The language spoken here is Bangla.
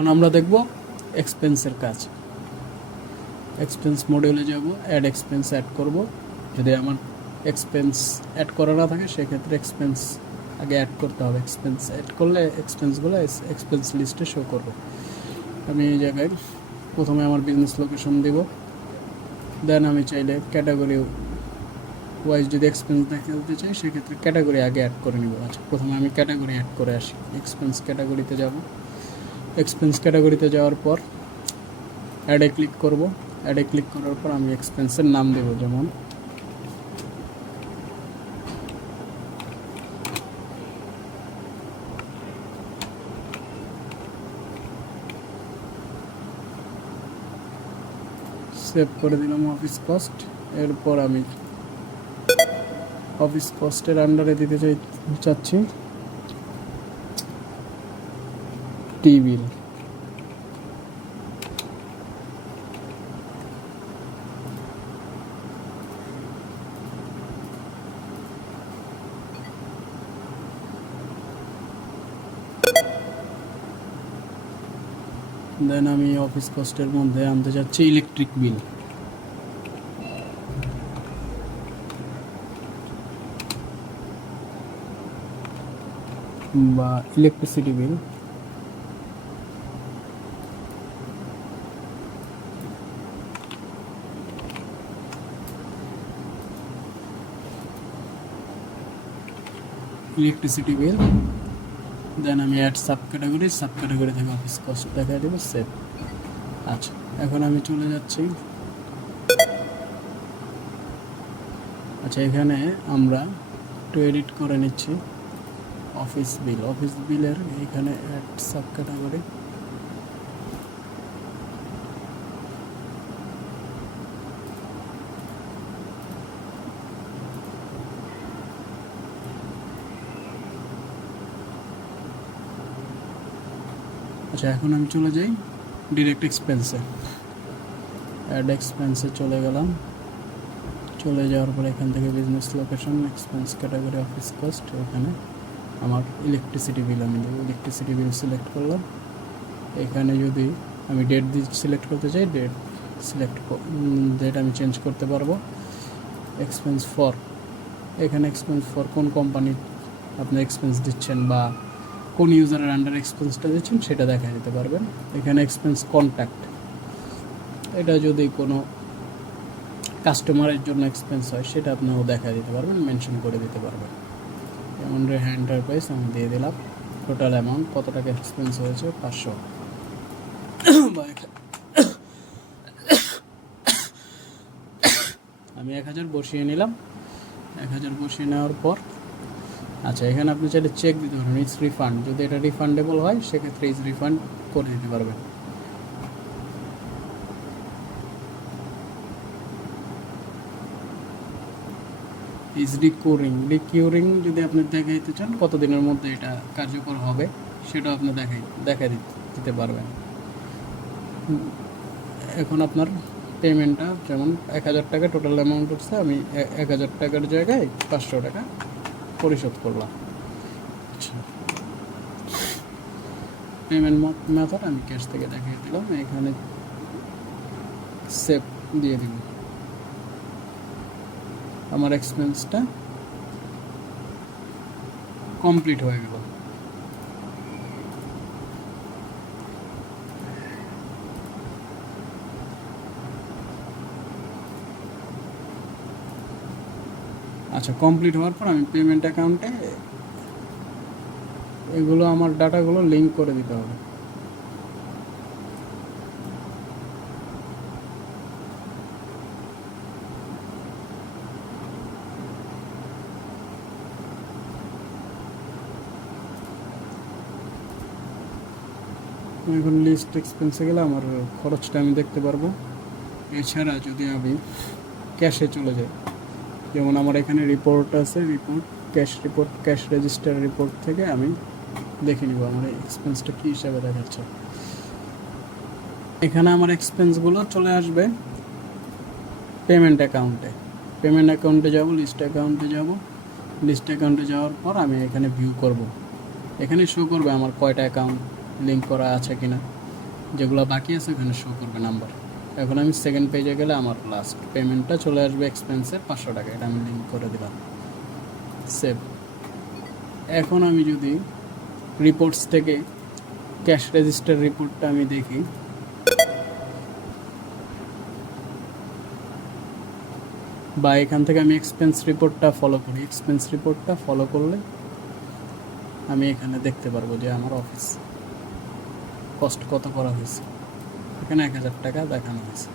এখন আমরা দেখব এক্সপেন্সের কাজ। এক্সপেন্স মডিউলে যাব, অ্যাড এক্সপেন্স অ্যাড করব। যদি আমার এক্সপেন্স অ্যাড করা না থাকে সেক্ষেত্রে এক্সপেন্স আগে অ্যাড করতে হবে। এক্সপেন্স অ্যাড করলে এক্সপেন্সগুলো এক্সপেন্স লিস্টে শো করবে। আমি এই জায়গায় প্রথমে আমার বিজনেস লোকেশন দিব, দেন আমি চাইলে ক্যাটাগরি ওয়াইজ যদি এক্সপেন্স দেখাতে চাই সেক্ষেত্রে ক্যাটাগরি আগে অ্যাড করে নিব। আচ্ছা, প্রথমে আমি ক্যাটাগরি অ্যাড করে আসি। এক্সপেন্স ক্যাটাগরিতে যাব। এক্সপেন্স ক্যাটাগরিতে যাওয়ার পর অ্যাডে ক্লিক করব। অ্যাডে ক্লিক করার পর আমি এক্সপেন্সের নাম দেব, যেমন সেভ করে দিলাম অফিস কস্ট। এরপর আমি অফিস কস্টের আন্ডারে দিতে চাচ্ছি টি বিল। দেন আমি অফিস কস্টের মধ্যে আনতে চাচ্ছি ইলেকট্রিক বিল। বা electricity bill. Electricity bill. Then আমি অ্যাড সাব ক্যাটাগরি থেকে অফিস কস্ট দেখা দেবো, সেভ। আচ্ছা, এখন আমি চলে যাচ্ছি। আচ্ছা, এখানে আমরা একটু এডিট করে নিচ্ছি অফিস বিল। অফিস বিলের এখানে অ্যাড সাব ক্যাটাগরি। আচ্ছা, এখন আমি চলে যাই ডিরেক্ট এক্সপেন্সে। অ্যাড এক্সপেন্সে চলে গেলাম। চলে যাওয়ার পর এখান থেকে business location, expense category, office cost, এখানে আমার ইলেকট্রিসিটি বিল আমি দেবো। ইলেকট্রিসিটি বিল সিলেক্ট করলাম। এখানে যদি আমি ডেট সিলেক্ট করতে চাই, ডেট আমি চেঞ্জ করতে পারবো। এক্সপেন্স ফর, এখানে এক্সপেন্স ফর কোন কোম্পানি আপনি এক্সপেন্স দিচ্ছেন বা কোন ইউজারের আন্ডার এক্সপেন্সটা দিচ্ছেন সেটা দেখা দিতে পারবেন। এখানে এক্সপেন্স কন্ট্যাক্ট, এটা যদি কোনো কাস্টমারের জন্য এক্সপেন্স হয় সেটা আপনিও দেখা দিতে পারবেন, মেনশন করে দিতে পারবেন। যেমন রেহা এন্টারপ্রাইজ আমি দিয়ে দিলাম। টোটাল অ্যামাউন্ট কত টাকা এক্সপেন্স হয়েছে, 500। আমি 1000 বসিয়ে নিলাম। 1000 বসিয়ে নেওয়ার পর আচ্ছা, এখানে আপনি চাইলে চেক দিতে পারেন, ইটস রিফান্ড। যদি এটা রিফান্ডেবল হয় সেক্ষেত্রে ইজ রিফান্ড করে দিতে পারবেন। ইজ রিকিউরিং যদি আপনি দেখাইতে চান কতদিনের মধ্যে এটা কার্যকর হবে সেটাও আপনি দেখা দিতে পারবেন। এখন আপনার পেমেন্টটা যেমন 1000 টাকা টোটাল অ্যামাউন্ট হচ্ছে, আমি 1000 টাকার জায়গায় 500 টাকা পরিশোধ করলাম। আচ্ছা, পেমেন্ট মেথড আমি ক্যাশ থেকে দেখিয়ে দিলাম। এখানে সেভ দিয়ে দিব। আমার এক্সপেন্সটা কমপ্লিট হয়ে গেল। আচ্ছা, কমপ্লিট হওয়ার পর আমি পেমেন্ট অ্যাকাউন্টে এগুলো আমার ডাটাগুলো লিঙ্ক করে দিতে হবে। এখন লিস্ট এক্সপেন্সে গেলে আমার খরচটা আমি দেখতে পারবো। এছাড়া যদি আমি ক্যাশে চলে যাই, যেমন আমার এখানে রিপোর্ট আছে, ক্যাশ রেজিস্টার রিপোর্ট থেকে আমি দেখে নিব আমার এক্সপেন্সটা কী হিসাবে দেখাচ্ছে। এখানে আমার এক্সপেন্সগুলো চলে আসবে পেমেন্ট অ্যাকাউন্টে যাব, লিস্ট অ্যাকাউন্টে যাওয়ার পর আমি এখানে ভিউ করব। এখানে শো করবে আমার কয়টা অ্যাকাউন্ট লিঙ্ক করা আছে কিনা। যেগুলো বাকি আছে ওখানে শো করবে নাম্বার। এখন আমি সেকেন্ড পেজে গেলে আমার লাস্ট পেমেন্টটা চলে আসবে এক্সপেন্সের 500 টাকা, এটা আমি লিঙ্ক করে দিলাম, সেভ। এখন আমি যদি রিপোর্টস থেকে ক্যাশ রেজিস্টার রিপোর্টটা আমি দেখি, বা এখান থেকে আমি এক্সপেন্স রিপোর্টটা ফলো করি, এক্সপেন্স রিপোর্টটা ফলো করলে আমি এখানে দেখতে পারবো যে আমার অফিস কস্ট কত করা হয়েছে। এখানে 1000 টাকা দেখানো হয়েছে।